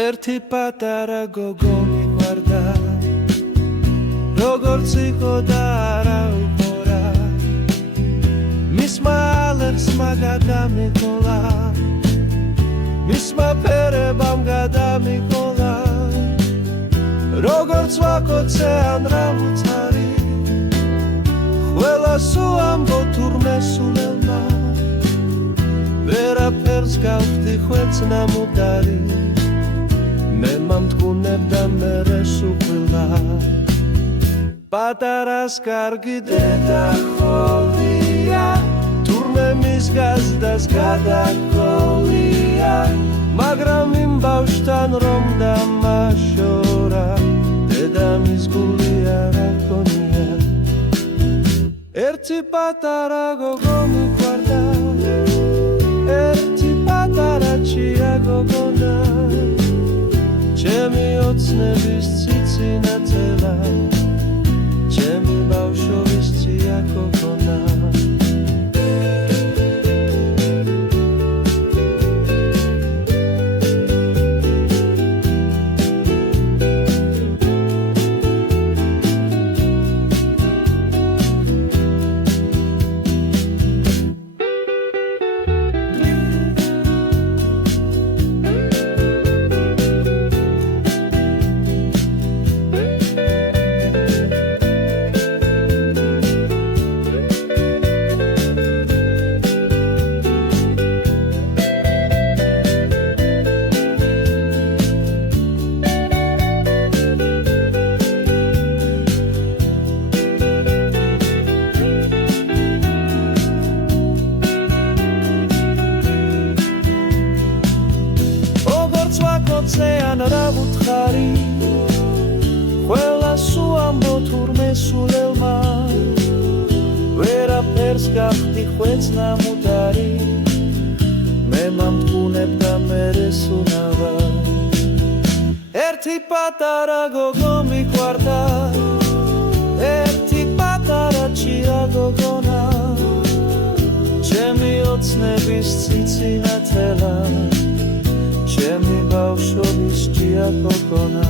ერთი პატარა გოგო მიყვარდა როგორც იყო და არავინ ხორა მისმა ალერსმა გადამიყოლა მისმა ფერებამ გადამიყოლა როგორც ვაკოცე ან რა უცარი ყველა სუამბო თურმე სულელმა ვერაფერს გავხდი ხვეწნა მუდარი მე მომთქუნებდა მერე სუყვილა პატარას კარგი დედა ხოლია თურმე მის გაზდას გადაგყოლია მაგრამ იმ ბავშვთან რომ დამაშორა დედამის გული არ აქონია ერთი პატარა გოგო მიყვარდა ერთი პატარა ჭია გოგონა ჩემი ოცნების ციცინა წელა ჩემი ბავშვობის ჭია გოგონა ან რა ვუთხარი ყველა სუამბო თურმე სულელმა ვერაფერს გავხდი ხვეწნა მუდარი მე მომთქუნებდა მერე სუნავა ერთი პატარა გოგო მიყვარდა ერთი პატარა ჭია გოგონა ჩემი ოცნების ციცინა წელა ჩემი ბავშვობის ჭია გოგონა